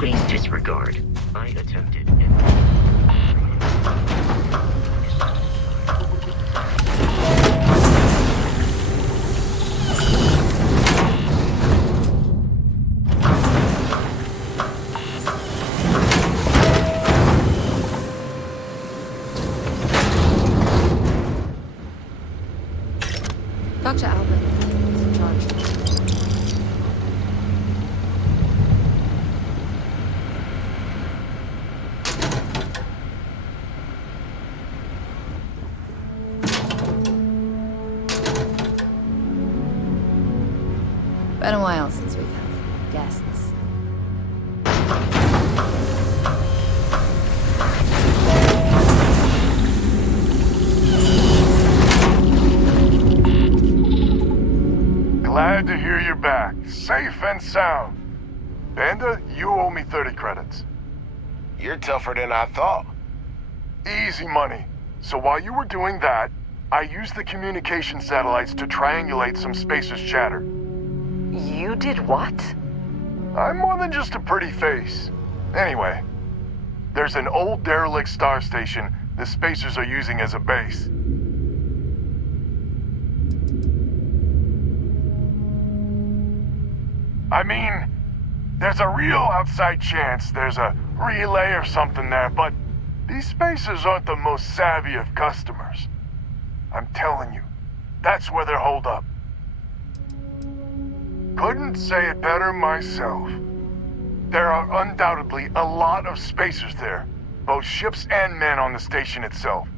Please disregard. I attempted. Dr. Albert is in charge. Been a while since we've had guests. Glad to hear you're back, safe and sound. Banda, you owe me 30 credits. You're tougher than I thought. Easy money. So while you were doing that, I used the communication satellites to triangulate some spacers' chatter. You did what? I'm more than just a pretty face. Anyway, there's an old derelict star station the spacers are using as a base. I mean, there's a real outside chance there's a relay or something there, but these spacers aren't the most savvy of customers. I'm telling you, that's where they're holed up. Couldn't say it better myself. There are undoubtedly a lot of spacers there, both ships and men on the station itself.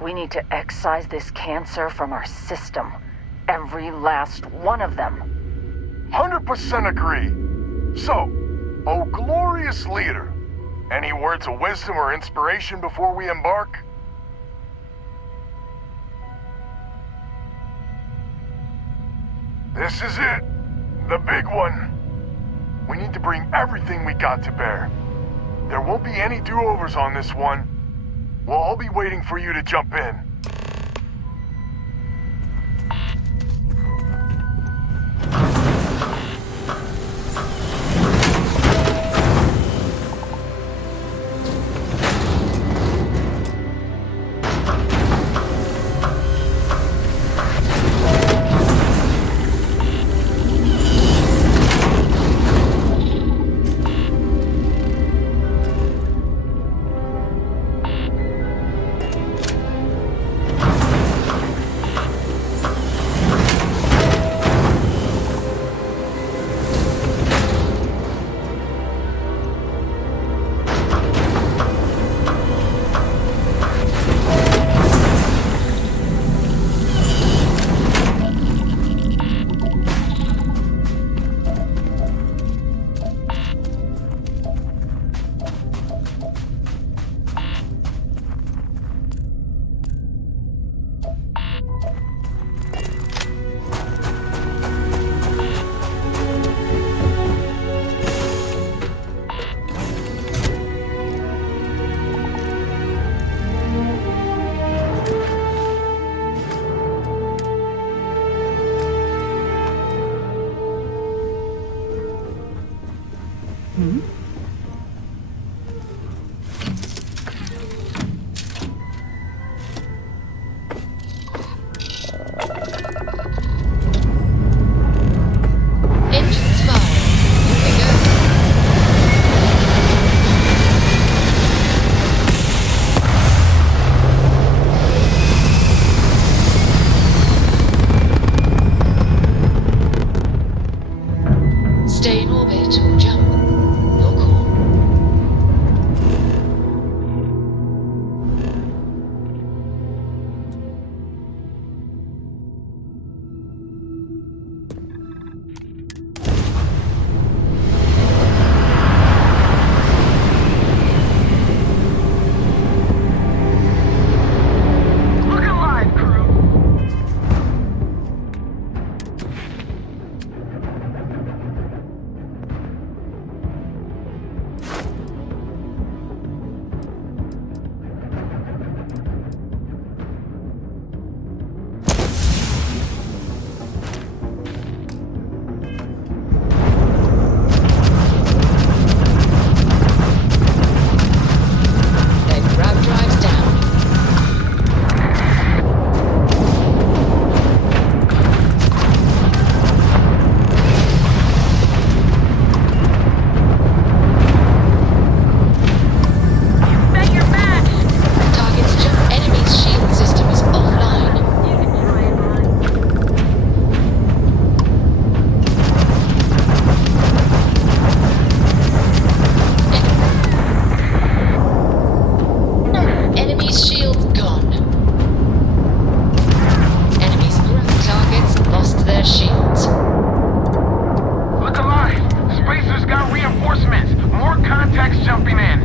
We need to excise this cancer from our system. Every last one of them. 100% agree. So, oh glorious leader, any words of wisdom or inspiration before we embark? This is it. The big one. We need to bring everything we got to bear. There won't be any do-overs on this one. We'll all be waiting for you to jump in. Stay in orbit or jump. Your call. jumping in.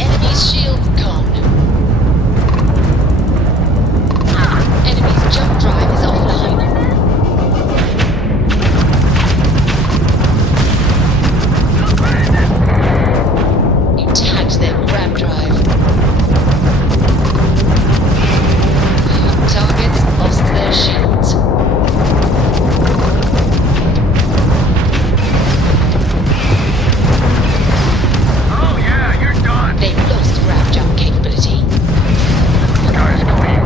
Enemy's shield gone. Enemy's jump drive is offline. You tagged their grab drive. Targets lost their shields. Oh yeah, you're done. They've lost grab jump capability. Sky's clean.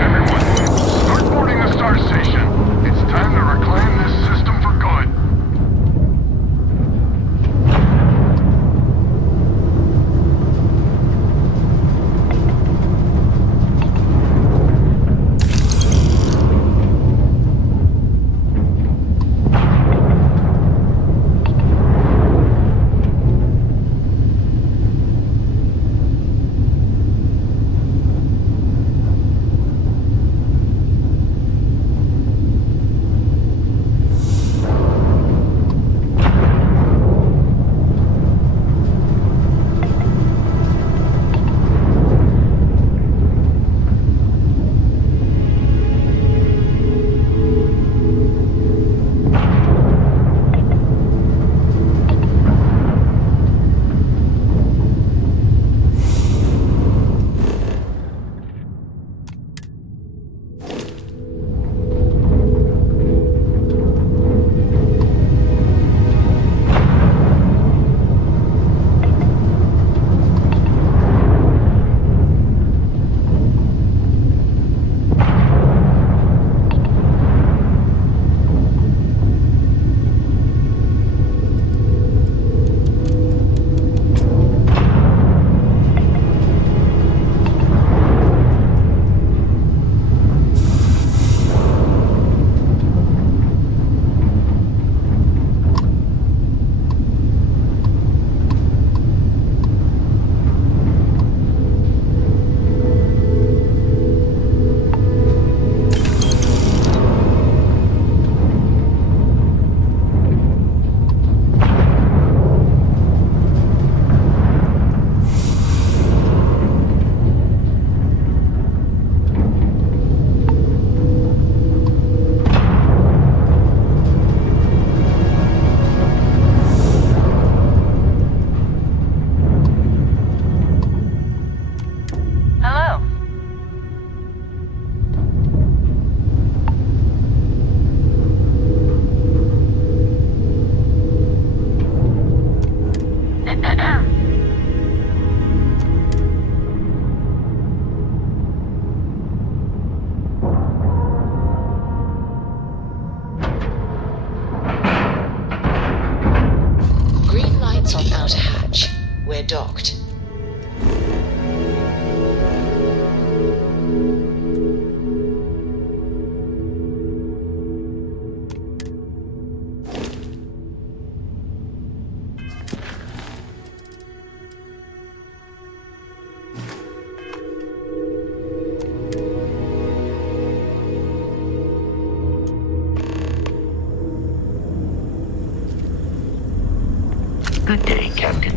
Everyone, start boarding the star station. It's time to reclaim this system for good. We're docked. Good day, Captain.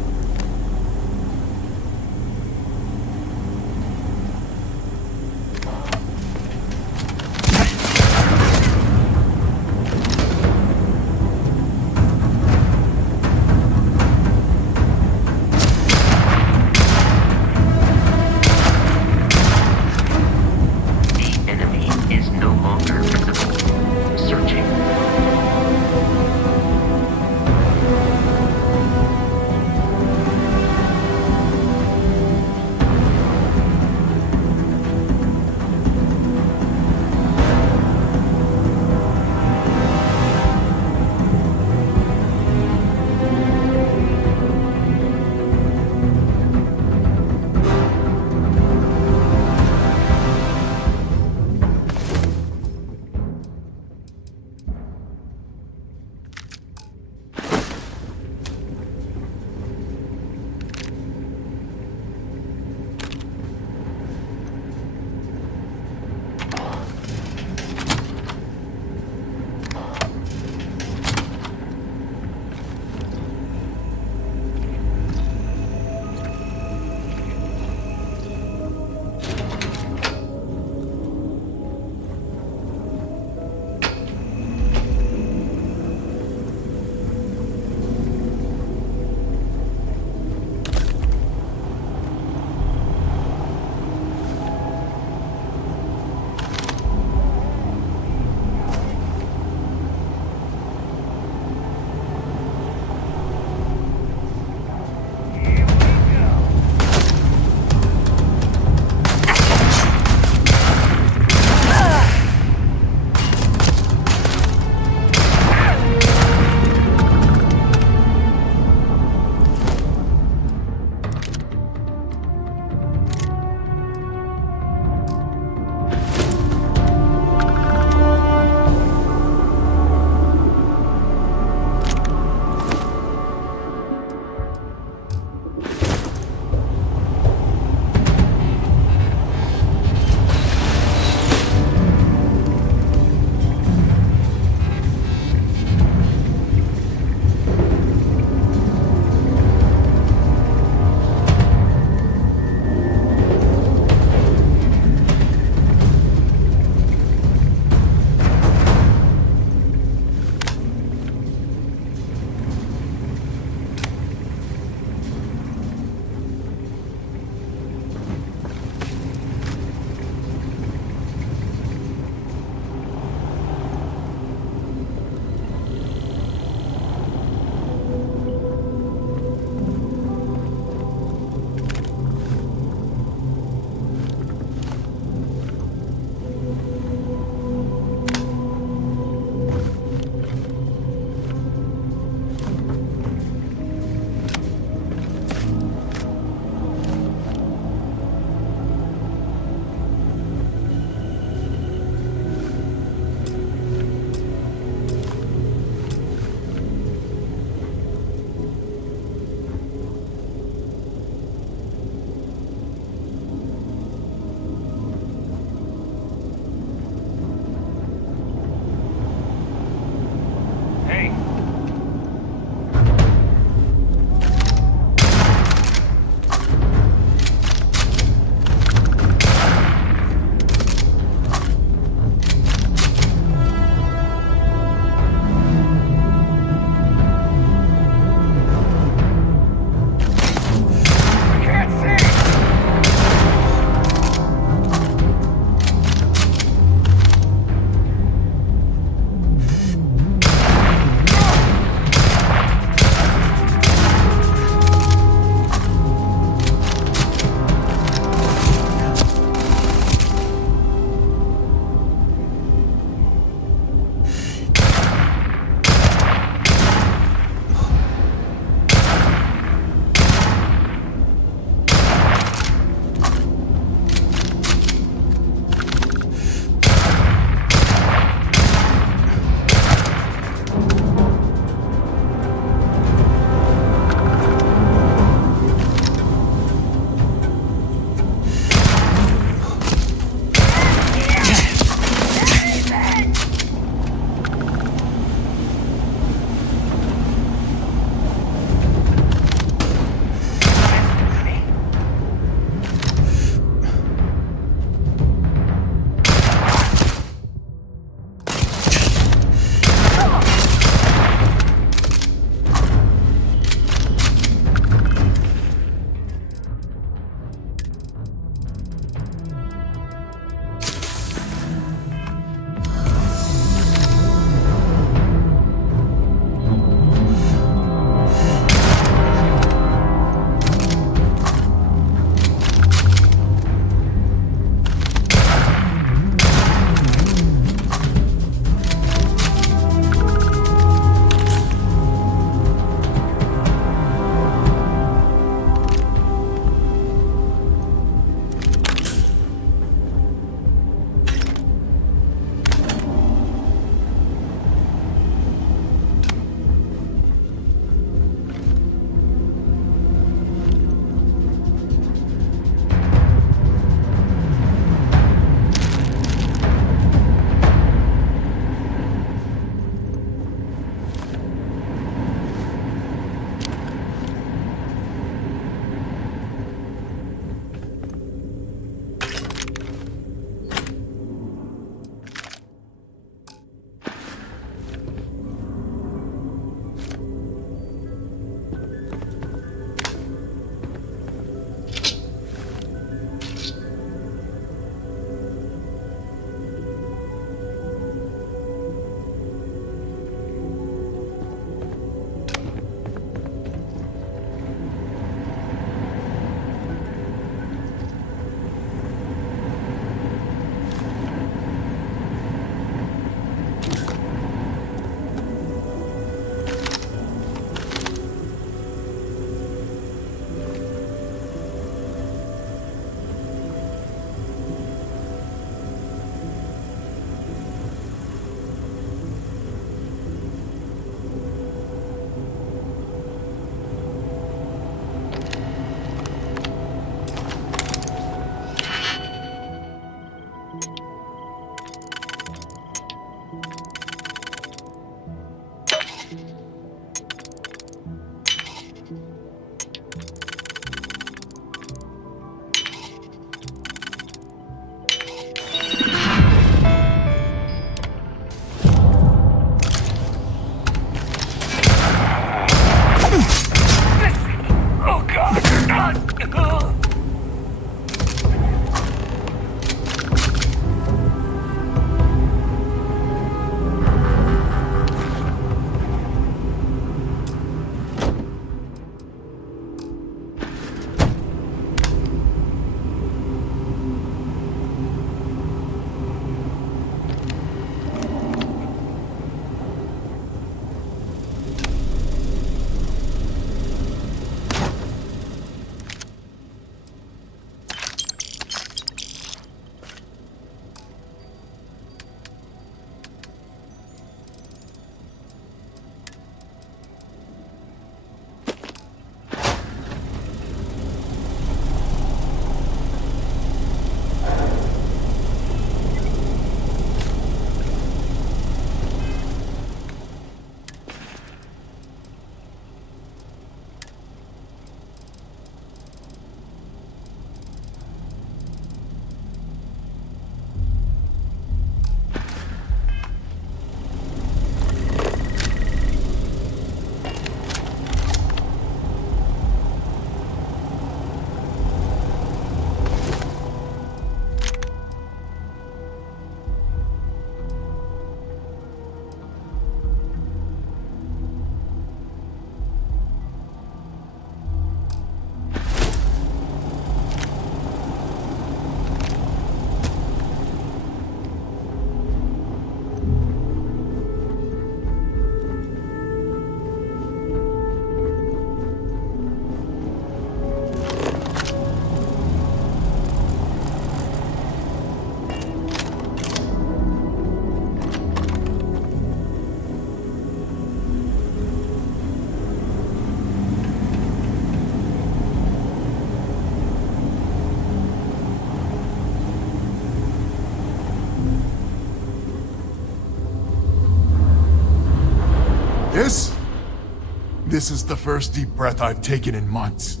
this is the first deep breath I've taken in months.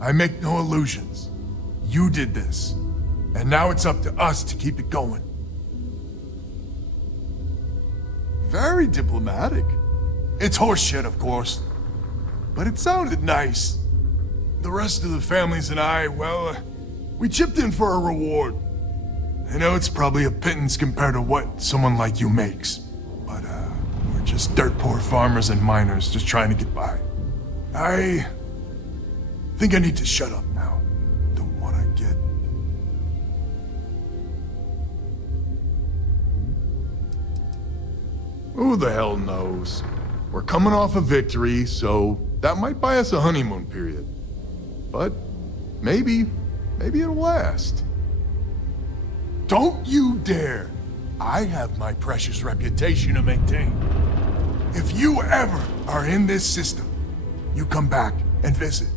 I make no illusions. You did this, and now it's up to us to keep it going. Very diplomatic. It's horseshit, of course, but it sounded nice. The rest of the families and I, well, we chipped in for a reward. I know it's probably a pittance compared to what someone like you makes, but we're just dirt poor farmers and miners just trying to get by. I think I need to shut up now. Don't want to get... Who the hell knows? We're coming off a victory, so that might buy us a honeymoon period. But maybe it'll last. Don't you dare! I have my precious reputation to maintain. If you ever are in this system, you come back and visit.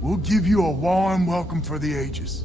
We'll give you a warm welcome for the ages.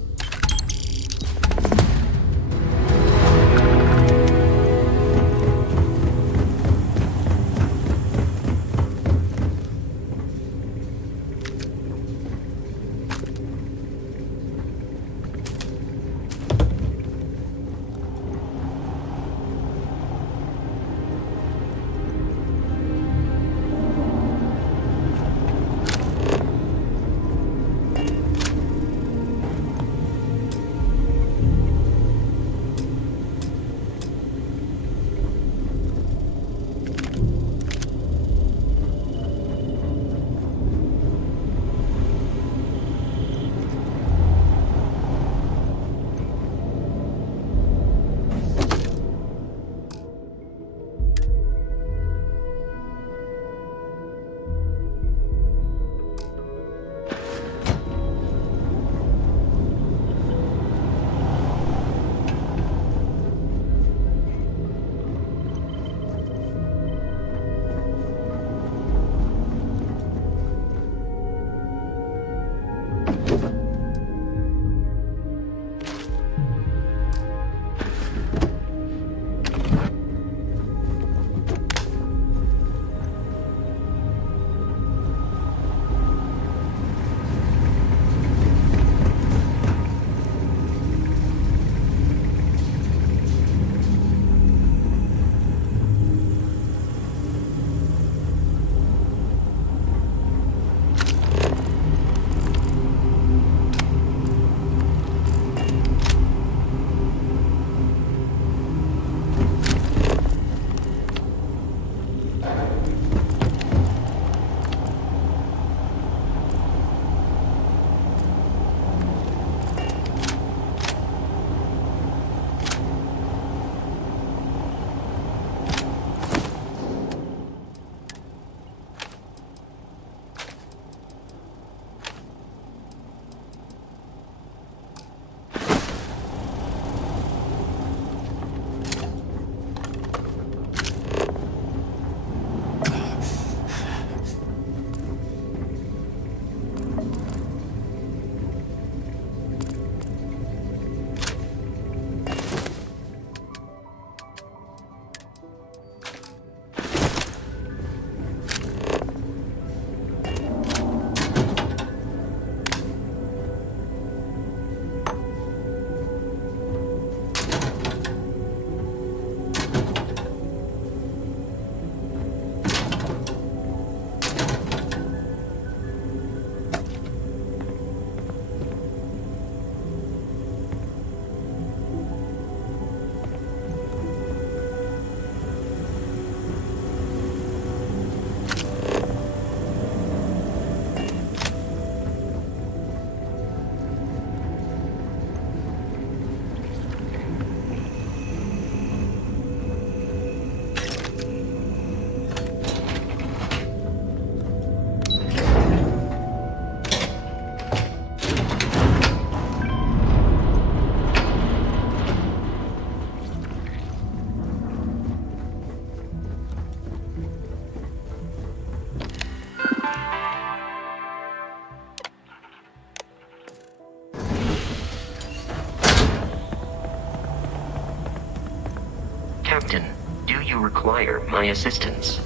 Captain, do you require my assistance?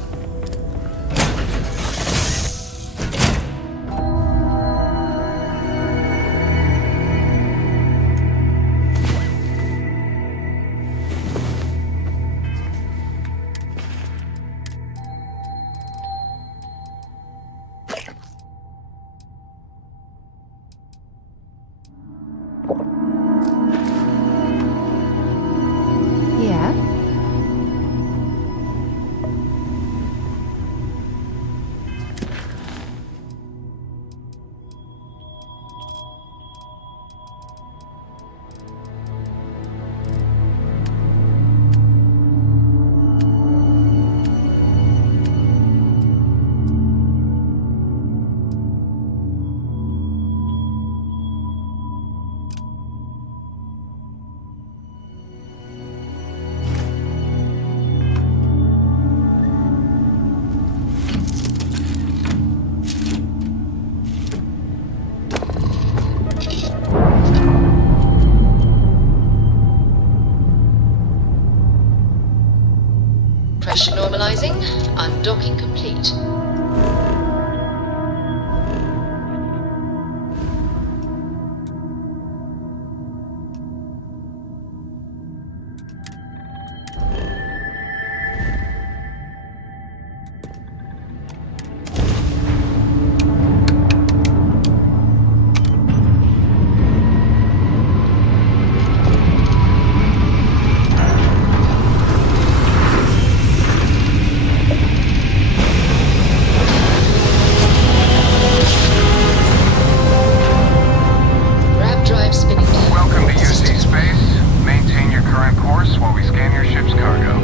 Docking complete. Grab drive spinning down. Welcome to UC Space. Maintain your current course while we scan your ship's cargo.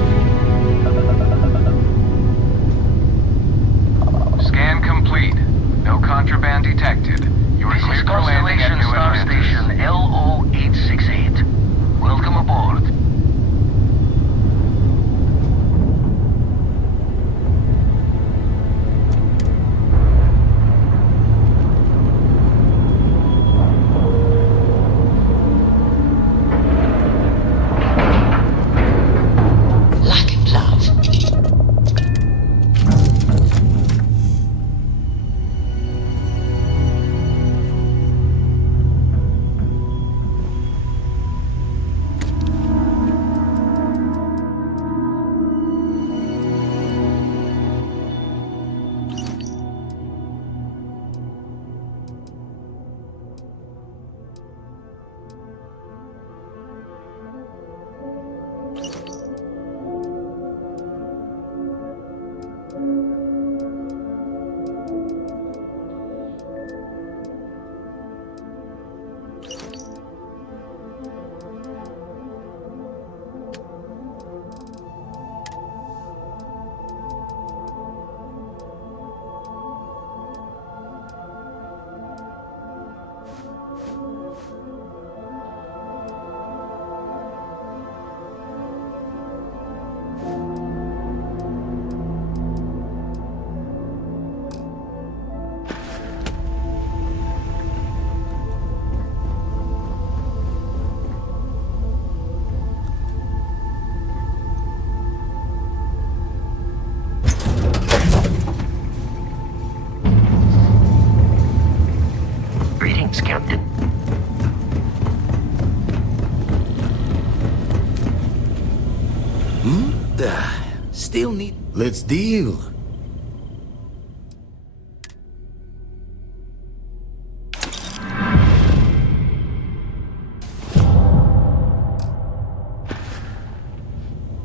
Scan complete. No contraband detected. You are cleared for landing at New Atlantis. Station LO868. Welcome aboard. Lack of love. Greetings, Captain. Still need... Let's deal.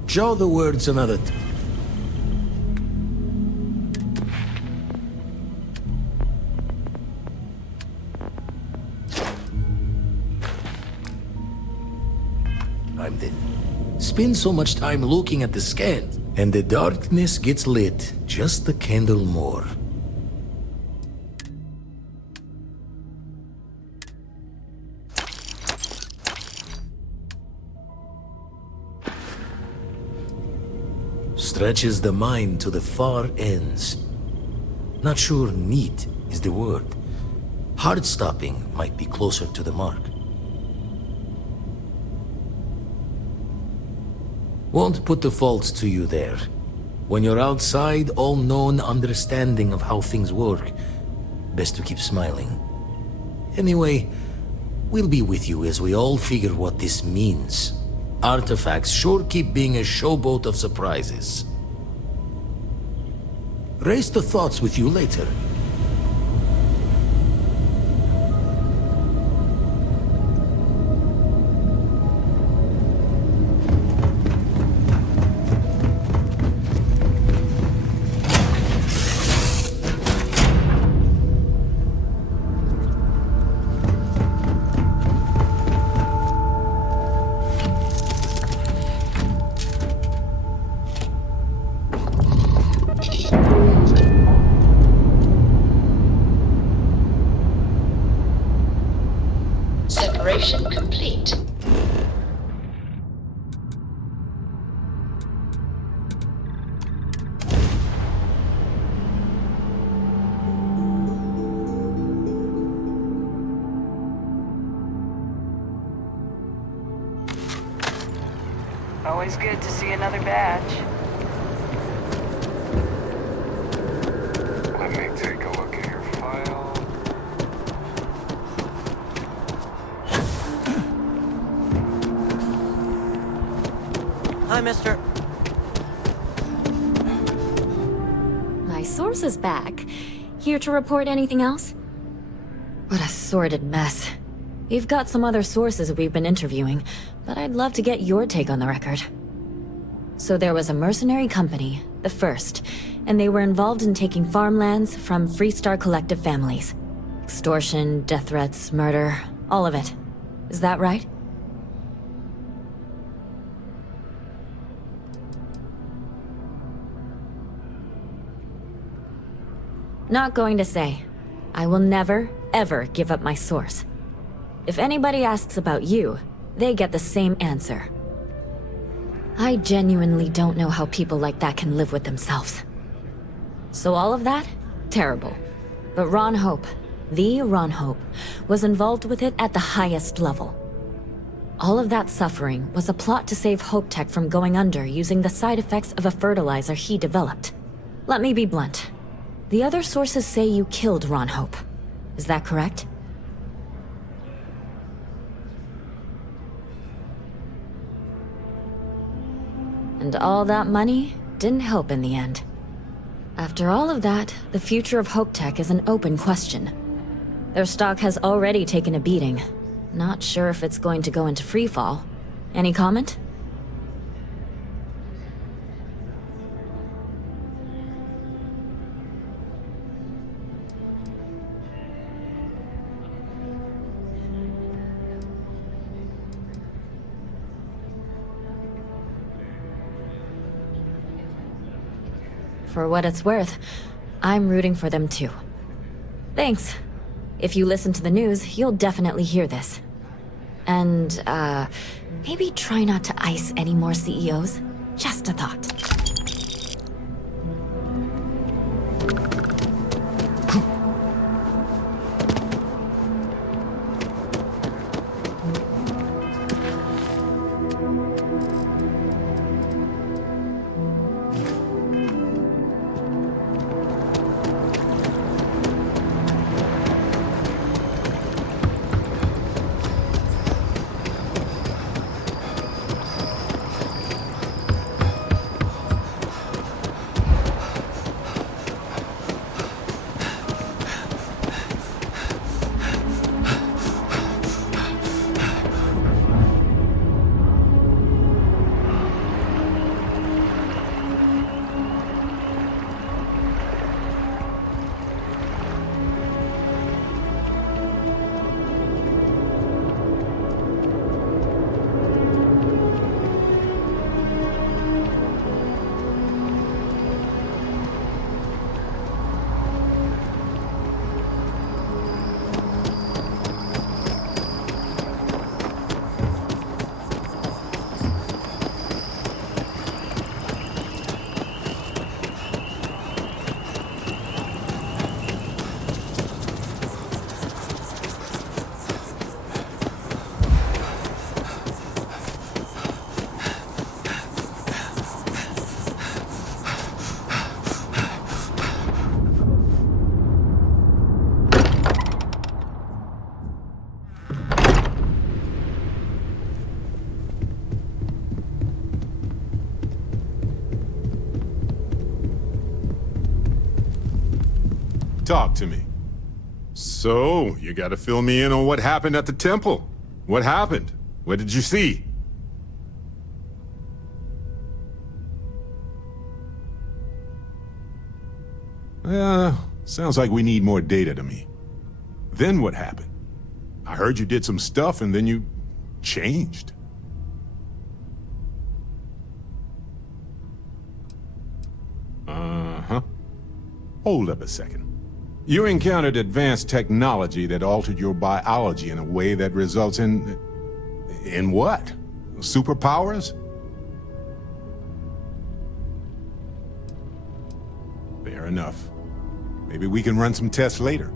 Show the words another... I'm then... Spend so much time looking at the scans, and the darkness gets lit just a candle more. Stretches the mind to the far ends. Not sure neat is the word. Heart-stopping might be closer to the mark. Won't put the faults to you there. When you're outside all-known understanding of how things work, best to keep smiling. Anyway, we'll be with you as we all figure what this means. Artifacts sure keep being a showboat of surprises. Race the thoughts with you later. Separation complete. Always good to see another badge. Hi, mister. My source is back. Here to report anything else? What a sordid mess. We've got some other sources we've been interviewing, but I'd love to get your take on the record. So there was a mercenary company, the First, and they were involved in taking farmlands from Freestar Collective families. Extortion, death threats, murder, all of it. Is that right? Not going to say. I will never, ever give up my source. If anybody asks about you, they get the same answer. I genuinely don't know how people like that can live with themselves. So all of that? Terrible. But Ron Hope, the Ron Hope, was involved with it at the highest level. All of that suffering was a plot to save Hope Tech from going under using the side effects of a fertilizer he developed. Let me be blunt. The other sources say you killed Ron Hope. Is that correct? And all that money didn't help in the end. After all of that, the future of Hope Tech is an open question. Their stock has already taken a beating. Not sure if it's going to go into freefall. Any comment? For what it's worth, I'm rooting for them too. Thanks. If you listen to the news, you'll definitely hear this. And, maybe try not to ice any more CEOs? Just a thought. Talk to me. So, you gotta fill me in on what happened at the temple. What happened? What did you see? Sounds like we need more data to me. Then what happened? I heard you did some stuff and then you changed. Uh-huh. Hold up a second. You encountered advanced technology that altered your biology in a way that results in... in what? Superpowers? Fair enough. Maybe we can run some tests later.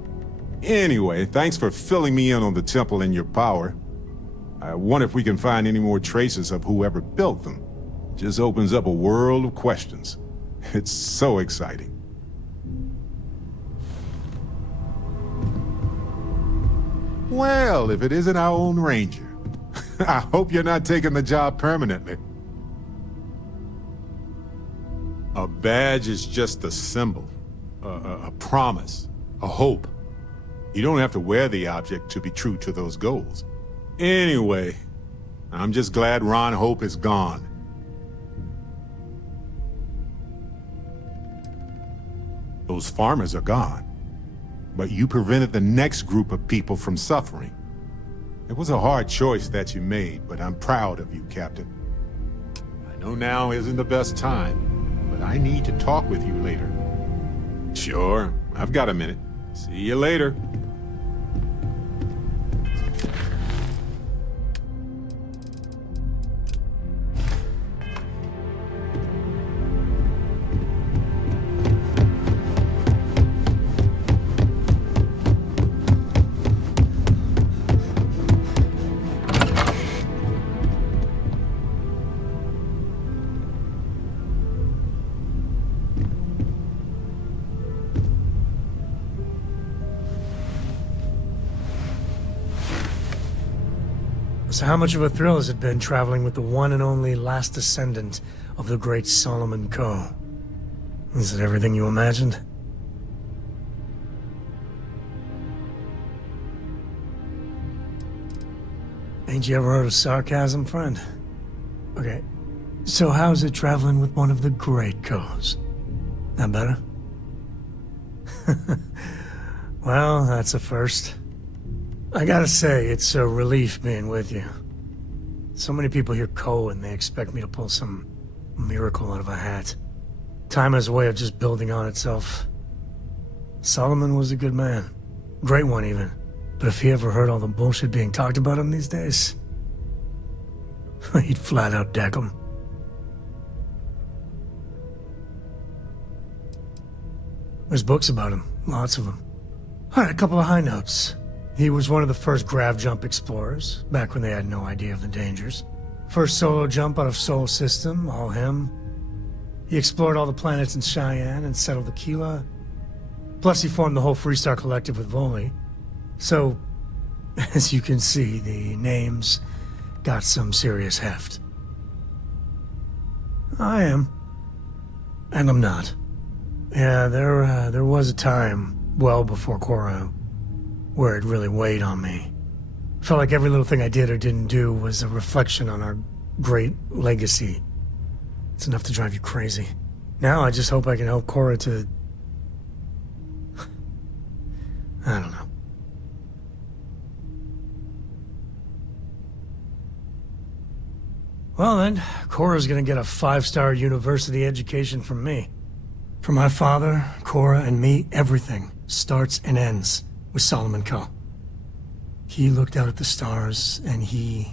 Anyway, thanks for filling me in on the temple and your power. I wonder if we can find any more traces of whoever built them. Just opens up a world of questions. It's so exciting. Well, if it isn't our own ranger. I hope you're not taking the job permanently. A badge is just a symbol, a promise, a hope. You don't have to wear the object to be true to those goals. Anyway, I'm just glad Ron Hope is gone. Those farmers are gone, but you prevented the next group of people from suffering. It was a hard choice that you made, but I'm proud of you, Captain. I know now isn't the best time, but I need to talk with you later. Sure, I've got a minute. See you later. So how much of a thrill has it been traveling with the one and only last descendant of the great Solomon Coe? Is it everything you imagined? Ain't you ever heard of sarcasm, friend? Okay, so how's it traveling with one of the great Coes? That better? Well, that's a first. I gotta say, it's a relief being with you. So many people hear Coe and they expect me to pull some miracle out of a hat. Time has a way of just building on itself. Solomon was a good man. Great one, even. But if he ever heard all the bullshit being talked about him these days, he'd flat out deck him. There's books about him. Lots of them. Alright, a couple of high notes. He was one of the first grav jump explorers, back when they had no idea of the dangers. First solo jump out of Sol System, all him. He explored all the planets in Cheyenne and settled Aquila. Plus he formed the whole Freestar Collective with Voli. So, as you can see, the names got some serious heft. I am. And I'm not. Yeah, there was a time, well before Korra, where it really weighed on me. Felt like every little thing I did or didn't do was a reflection on our great legacy. It's enough to drive you crazy. Now I just hope I can help Korra to... I don't know. Well then, Korra's gonna get a 5-star university education from me. For my father, Korra, and me, everything starts and ends with Solomon Coe. He looked out at the stars, and he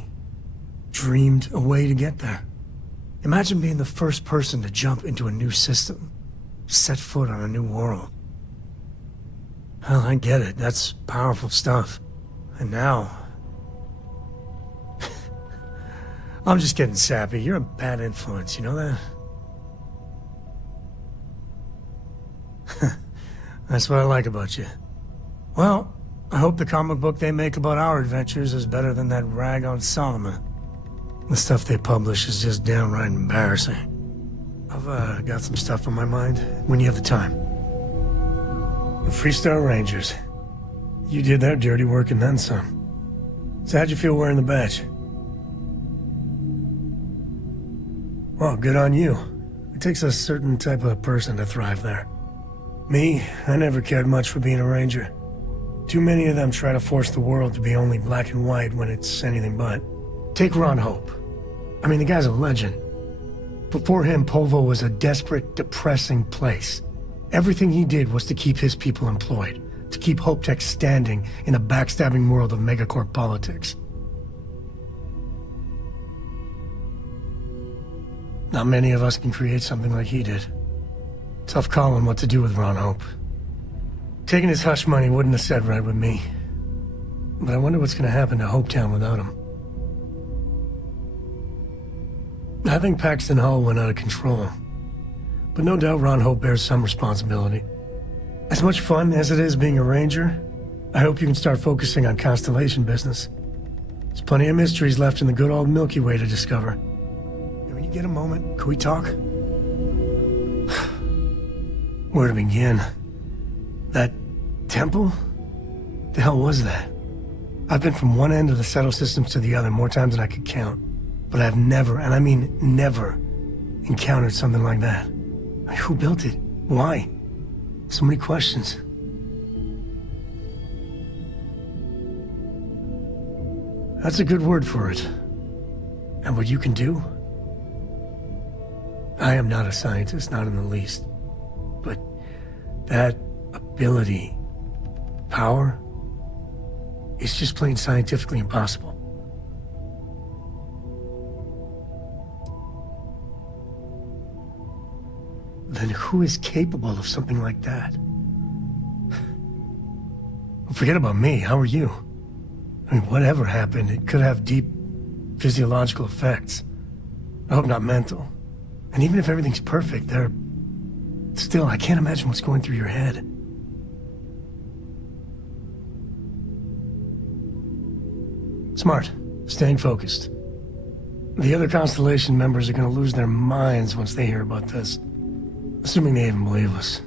dreamed a way to get there. Imagine being the first person to jump into a new system, set foot on a new world. Hell, I get it. That's powerful stuff. And now... I'm just getting sappy. You're a bad influence, you know that? That's what I like about you. Well, I hope the comic book they make about our adventures is better than that rag on Solomon. The stuff they publish is just downright embarrassing. I've got some stuff on my mind when you have the time. The Freestar Rangers. You did their dirty work and then some. So how'd you feel wearing the badge? Well, good on you. It takes a certain type of person to thrive there. Me, I never cared much for being a ranger. Too many of them try to force the world to be only black and white when it's anything but. Take Ron Hope. I mean, the guy's a legend. Before him, Polvo was a desperate, depressing place. Everything he did was to keep his people employed, to keep Hope Tech standing in a backstabbing world of megacorp politics. Not many of us can create something like he did. Tough calling what to do with Ron Hope. Taking his hush money wouldn't have sat right with me. But I wonder what's gonna happen to Hopetown without him. I think Paxton Hall went out of control. But no doubt Ron Hope bears some responsibility. As much fun as it is being a ranger, I hope you can start focusing on Constellation business. There's plenty of mysteries left in the good old Milky Way to discover. And when you get a moment, can we talk? Where to begin? That temple? The hell was that? I've been from one end of the settle systems to the other more times than I could count. But I've never, and I mean never, encountered something like that. Who built it? Why? So many questions. That's a good word for it. And what you can do? I am not a scientist, not in the least. But that ability, power, it's just plain scientifically impossible. Then who is capable of something like that? Forget about me, how are you? I mean, whatever happened, it could have deep physiological effects. I hope not mental. And even if everything's perfect, still, I can't imagine what's going through your head. Smart. Staying focused. The other Constellation members are gonna lose their minds once they hear about this. Assuming they even believe us.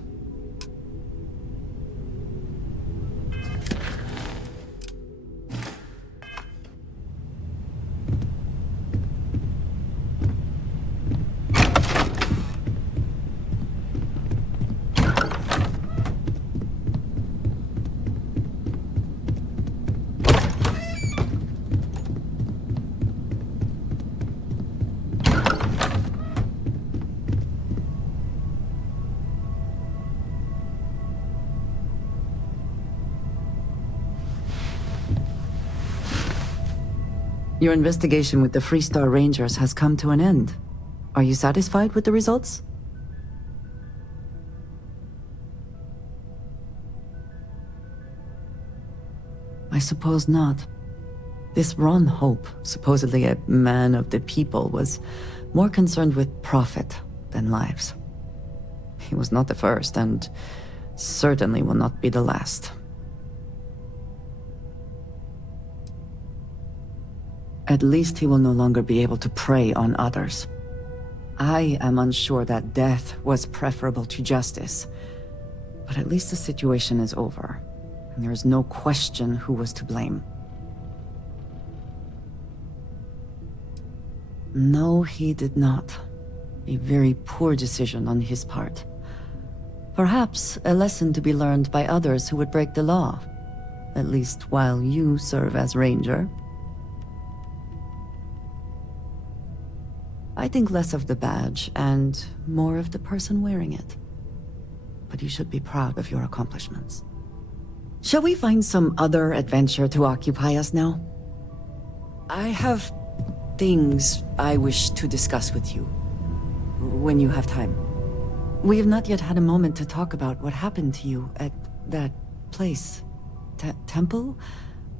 Your investigation with the Freestar Rangers has come to an end. Are you satisfied with the results? I suppose not. This Ron Hope, supposedly a man of the people, was more concerned with profit than lives. He was not the first, and certainly will not be the last. At least he will no longer be able to prey on others. I am unsure that death was preferable to justice, but at least the situation is over, and there is no question who was to blame. No, he did not. A very poor decision on his part. Perhaps a lesson to be learned by others who would break the law, at least while you serve as Ranger. I think less of the badge and more of the person wearing it. But you should be proud of your accomplishments. Shall we find some other adventure to occupy us now? I have things I wish to discuss with you, when you have time. We have not yet had a moment to talk about what happened to you at that place. Temple?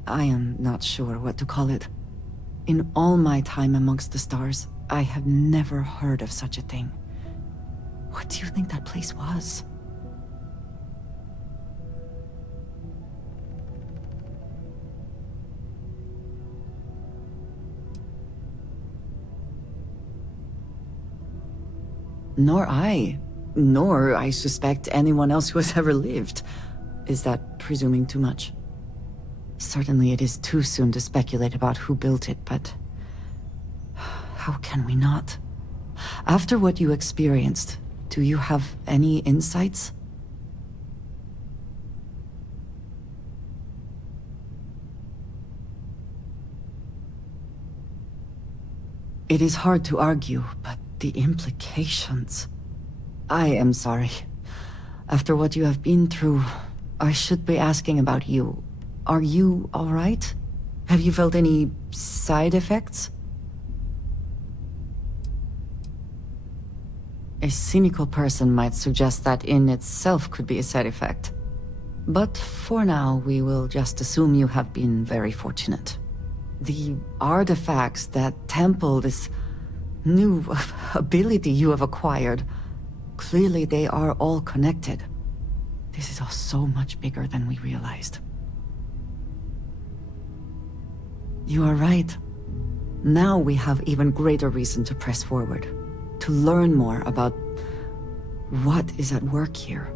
I am not sure what to call it. In all my time amongst the stars, I have never heard of such a thing. What do you think that place was? Nor I suspect anyone else who has ever lived. Is that presuming too much? Certainly it is too soon to speculate about who built it, but how can we not? After what you experienced, do you have any insights? It is hard to argue, but the implications... I am sorry. After what you have been through, I should be asking about you. Are you all right? Have you felt any side effects? A cynical person might suggest that in itself could be a side effect. But for now, we will just assume you have been very fortunate. The artifacts, that temple, this new ability you have acquired, clearly they are all connected. This is all so much bigger than we realized. You are right. Now we have even greater reason to press forward. To learn more about What is at work here?